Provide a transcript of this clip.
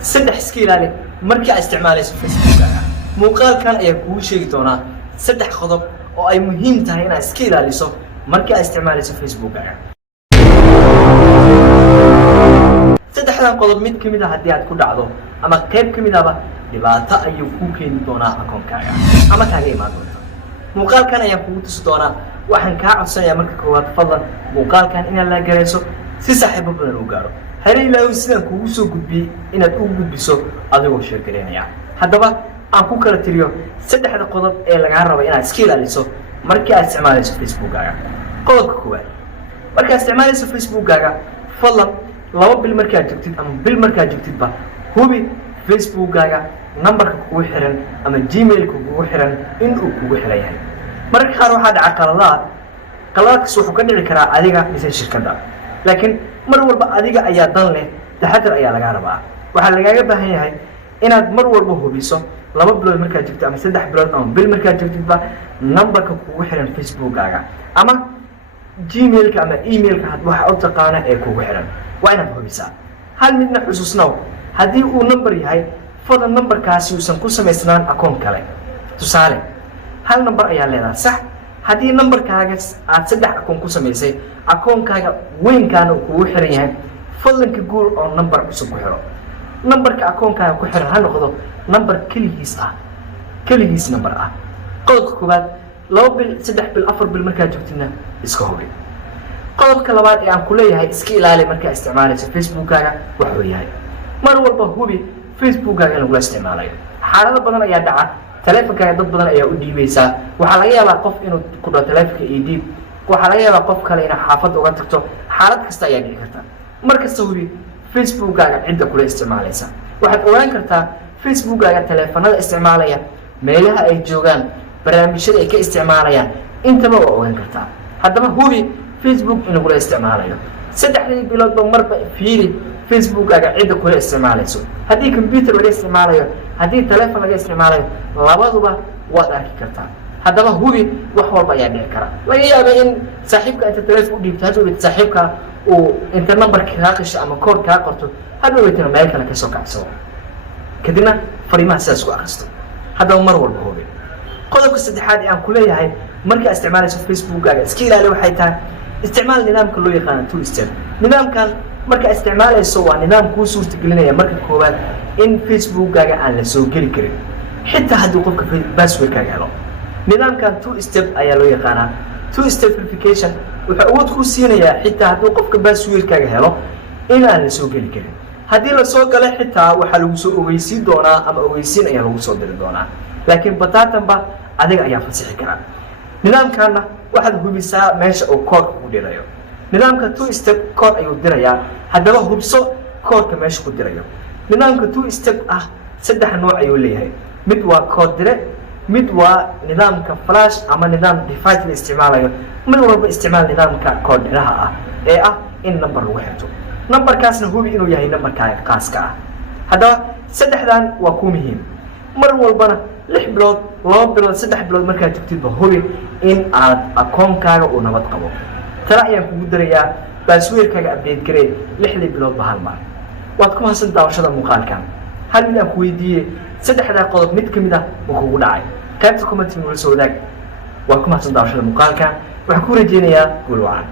saddex iska ilaali markii aad isticmaalayso Facebook-gaaga. Muuqaalkan ayaa kuu sheegi doonaa saddex qodob oo ay muhiim tahay inaad iska ilaaliso markii aad isticmaalayso Facebook-gaaga. saddexdan qodob mid kamid ah haddii aad ku dhacdo ama qayb kamid ahba dhibaato ayuu ku keeni doonaa akoonkaaga ama kaaga imaan doonta. muuqaalkan ayaan kugu tusi doonaa. waxaan kaa codsanayaa marka koowaad fadlan muuqaalkan inaad la garayso si saaxiibo badan u gaaro. hare ilaahay sidaan kugu soo gudbiyey inaad u gudbiso adigoo sheekaynaya. haddaba aan ku kala tiriyo saddexda qodob ee laga rabo inaad iska ilaaliso markii aad isticmaalayso Facebook-gaaga. qodobka koowaad, marka aad isticmaalayso Facebook-gaaga fadlan 2 bil markaad joogtid ama bil markaad joogtidba hubi Facebook-gaaga numberka kugu xiran ama Gmail-ka kugu xiran inuu kugu xiran yahay. marka qaar waxaa dhaca qaladaadkaas wuxuu ka dhici karaa adiga mise shirkadda, laakiin mar walba adiga ayaa dan leh, taxadar ayaa laga rabaa. waxaa lagaaga baahan yahay inaad mar walba hubiso 2 bilood markaad joogtid ama 3 bilood ama bil markaad joogtidba numberka kugu xiran Facebook-gaaga ama Gmail-ka ama email-ka waxa u taqaana ee kugu xiran waa inaad hubisaa. hal midna xusuusnow, haddii uu number yahay fadlan numberkaasi uusan ku samaysnaan akoon kale. tusaale, hal number ayaa leedahay sax. haddii numberkaaga aad 3 akoon ku samaysay akoonkaaga weynkaana uu kugu xiran yahay fadlanka guur oo number cusub ku xiro. numberka akoonkaaga ku xiran ha noqdo number keligiis number ah. qodobka koowaad, 2 bil 3 bil 4 bil markaad joogtidna iska hubi. qodobka labaad ee aan ku leeyahay iska ilaali markaa isticmaalayso Facebook-gaaga wuxuu yahay mar walba hubi Facebook-gaaga in lagula isticmaalayo. xaalado badan ayaa dhaca, taleefankaaga dad badan ayaa u dhiibaysaa. waxaa laga yaabaa qof inuu ku dhaho taleefanka ii dhiib, waxaa laga yaabaa qof kale inaad xaafadda uga tagto. xaalad kasta ayaa dhici karta. markasta hubi Facebook-gaaga cidda kula isticmaalaysa. waxaad ogaan kartaa Facebook-gaaga taleefanada isticmaalaya, meelaha ay joogaan, barnaamijyada ay ka isticmaalayaan, intaba waa ogaan kartaa. haddaba hubi Facebook in lagula isticmaalayo. 3 biloodba marba fiiri Facebook-gaaga cidda kula isticmaalayso. haddii computer laga isticmaalayo, haddii telefoon laga isticmaalayo, labaduba waad arki kartaa. haddaba hubi wax walba ayaa dhici kara. laga yaabaa in saaxiibka inta telefoon u dhiibto hadhow saaxiibka uu inta numberka kaa qisho ama kood kaa qorto hadhow waytana meel kale ka soo kacsado, kadibna fariimaha sidaas ku akhristo. haddaba mar walba hubi. qodobka saddexaad ee aan ku leeyahay markaa isticmaalayso Facebook-gaaga iska ilaali waxay tahay isticmaal nidaamka loo yaqaan 2 step. nidaamkan markaa isticmaalayso waa nidaam kuu suurtagelinaya marka koowaad in Facebook-gaaga aan la soo geli karin xitaa haddii qofka password-kaaga helo. nidaamkan 2 step ayaa loo yaqaanaa. 2 step verification wuxuu awood kuu siinayaa xitaa haddii qofka password-kaaga helo in aan la soo geli karin. haddii la soo galo xitaa waxaa lagu soo ogeysiin doonaa ama ogeysiin ayaa lagu soo diri doonaa, laakiin bataatanba adiga ayaa fasixi karaa. nidaamkaana waxaad hubisaa meesha uu koodka ku dirayo. nidaamka 2 step kood ayuu dirayaa. haddaba hubso koodka meesha ku dirayo. nidaamka 2 step ah 3 nooc ayuu leeyahay. mid waa kood dire, mid waa nidaamka flash ama nidaam device la isticmaalayo. mid walba isticmaal nidaamka kood diraha ah ee ah in number lagu xirto. numberkaasna hubi inuu yahay numberkaaga khaaska ah. haddaba saddexdan waa ku muhiim. mar walbana 6 bilood 2 bilood 3 bilood markaad joogtidba hubi in aad akoonkaaga uu nabad qabo. tala ayaan kugu darayaa password-kaaga update garee 6 biloodba hal mar. waad ku mahadsan daawashada muuqaalkan. hal mid aan ku weydiiyey saddexdaa qodob mid ka mid ah uu kugu dhacay qaybta comment nagula soo wadaag. waad ku mahadsan daawashada muuqaalkan. waxaan ku rajeynayaa guul wacan.